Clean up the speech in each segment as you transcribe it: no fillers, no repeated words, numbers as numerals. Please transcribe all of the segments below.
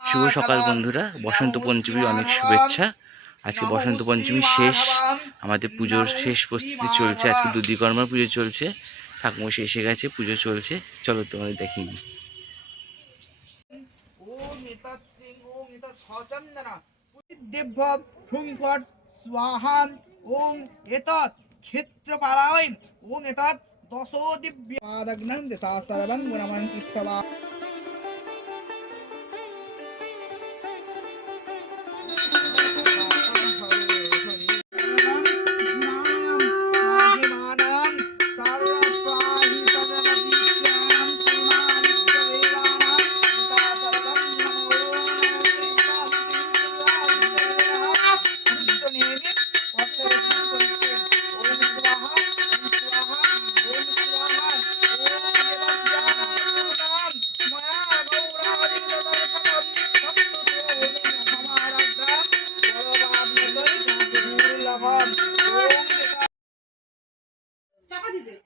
শুভ সকাল বন্ধুরা, বসন্ত পঞ্চমীর অনেক শুভেচ্ছা। আজকে বসন্ত পঞ্চমী শেষ, আমাদের পুজোর শেষ প্রস্তুতি চলছে। আজকে দুদিকর্মার পুজো চলছে, ঠাকুমশাই এসে গেছে, পুজো চলছে। চলো তোমাদের দেখিয়ে দিই।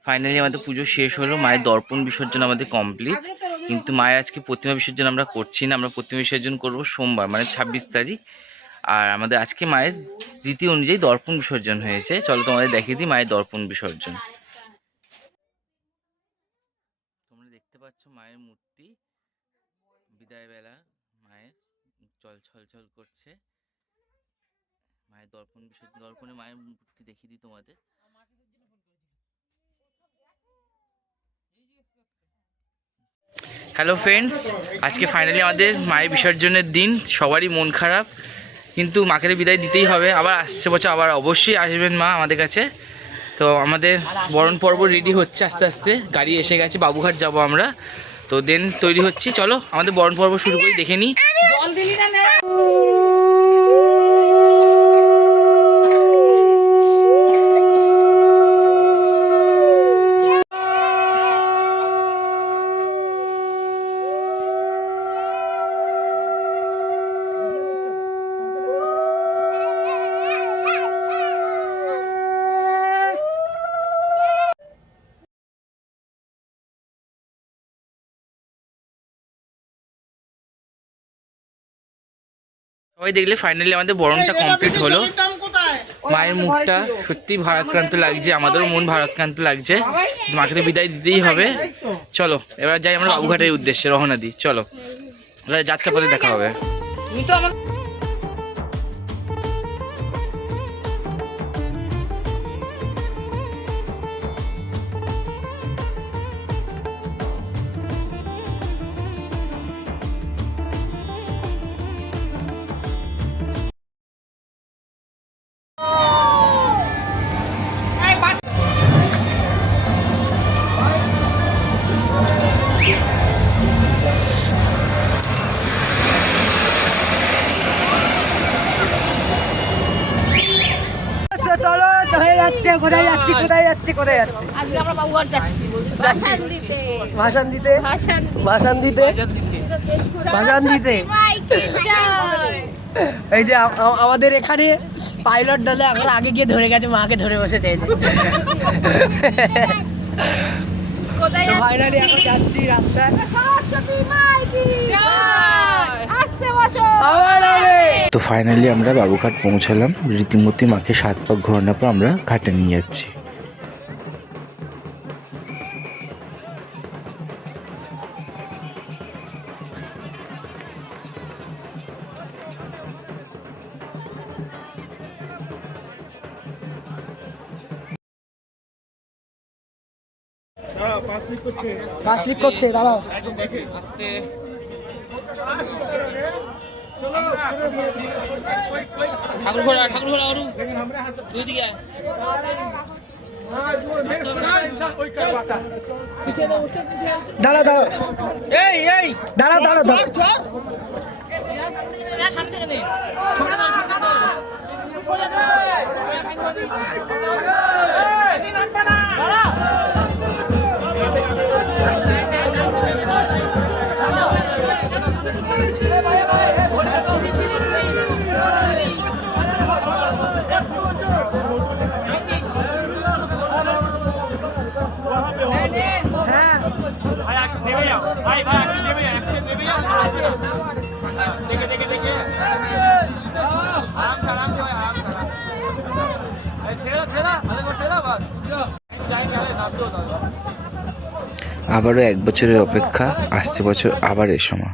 ফাইনালি আমাদের পুজো শেষ হলো, মায়ের দর্পণ বিসর্জন আমাদের কমপ্লিট। কিন্তু মায়ের আজকে প্রতিমা বিসর্জন আমরা করছি না, আমরা প্রতিমা বিসর্জন করব সোমবার মানে 26 তারিখ। আর আমাদের আজকে মায়ের রীতি অনুযায়ী দর্পণ বিসর্জন হয়েছে। চলো তোমাদের দেখিয়ে দিই মায়ের দর্পণ বিসর্জন। তোমরা দেখতে পাচ্ছ মায়ের মূর্তি, বিদায়বেলা মায়ের জল ছলছল করছে। মায়ের দর্পণ বিসর্জন, দর্পণে মায়ের মূর্তি দেখিয়ে দিই তোমাদের। হ্যালো ফ্রেন্ডস, আজকে ফাইনালি আমাদের মায়ের বিসর্জনের দিন। সবারই মন খারাপ, কিন্তু মাকে বিদায় দিতেই হবে। আবার আসছে বছর আবার অবশ্যই আসবেন মা আমাদের কাছে। তো আমাদের বরণ পর্ব রেডি হচ্ছে আস্তে আস্তে, গাড়ি এসে গেছে, বাবুঘাট যাব আমরা। তো দেন তৈরি হচ্ছি, চলো আমাদের বরণ পর্ব শুরু করি, দেখে নিই। সবাই দেখলে ফাইনালি আমাদের বরণটা কমপ্লিট হলো। মায়ের মুখটা সত্যি ভারাক্রান্ত লাগছে, আমাদেরও মন ভারাক্রান্ত লাগছে। মাকে বিদায় দিতেই হবে। চলো এবার যাই আমরা বাবুঘাটের উদ্দেশ্যে রওনা দিই। চলো যাত্রা পথে দেখা হবে। কোথায় যাচ্ছি আজকে আমরা বাবুঘাট যাচ্ছি ভাষণ দিতে। এই যে আমাদের এখানে পাইলট দলে এখন আগে গিয়ে ধরে গেছে, মাকে ধরে বসে চেয়েছে। ফাইনালি এখন যাচ্ছি রাস্তায়। তো ফাইনালি আমরা বাবুঘাট পৌঁছালাম। রীতিমতি মাকে 7 পাক ঘোরানোর পর আমরা ঘাটে নিয়ে যাচ্ছি। পাঁচ লিক করছে দাঁড়াও। ঠাকুর ঘোড়া ওরু দুই দিকে দাঁড়াও সামনে থেকে আবারও 1 বছরের অপেক্ষা, আসছে বছর আবার এসো মা।